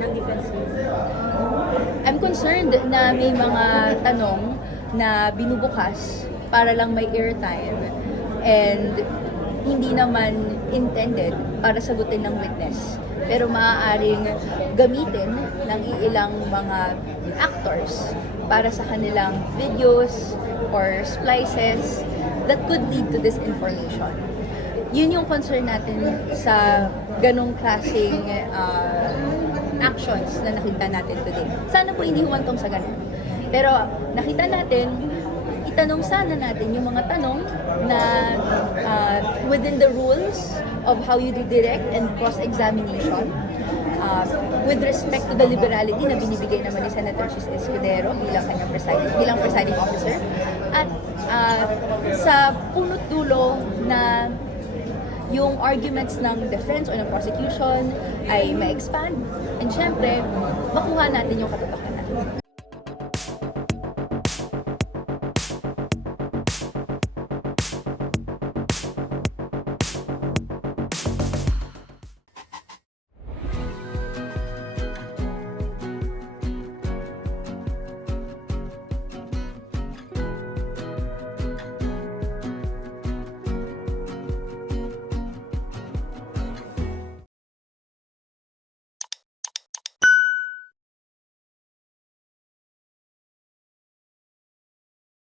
ng defense team? I'm concerned na may mga tanong na binubukas para lang may airtime and hindi naman intended para sagutin ng witness. Pero maaaring gamitin ng iilang mga actors para sa kanilang videos or splices that could lead to disinformation. Yun yung concern natin sa ganong klaseng actions na nakita natin today. Sana po hindi humantong sa ganon. Pero nakita natin, itanong sana natin yung mga tanong na within the rules of how you do direct and cross-examination with respect to the liberality na binibigay naman ni Senator Chis Escudero bilang presiding officer at sa punot dulo na yung arguments ng defense or ng prosecution ay ma-expand and syempre makuha natin yung katotohanan.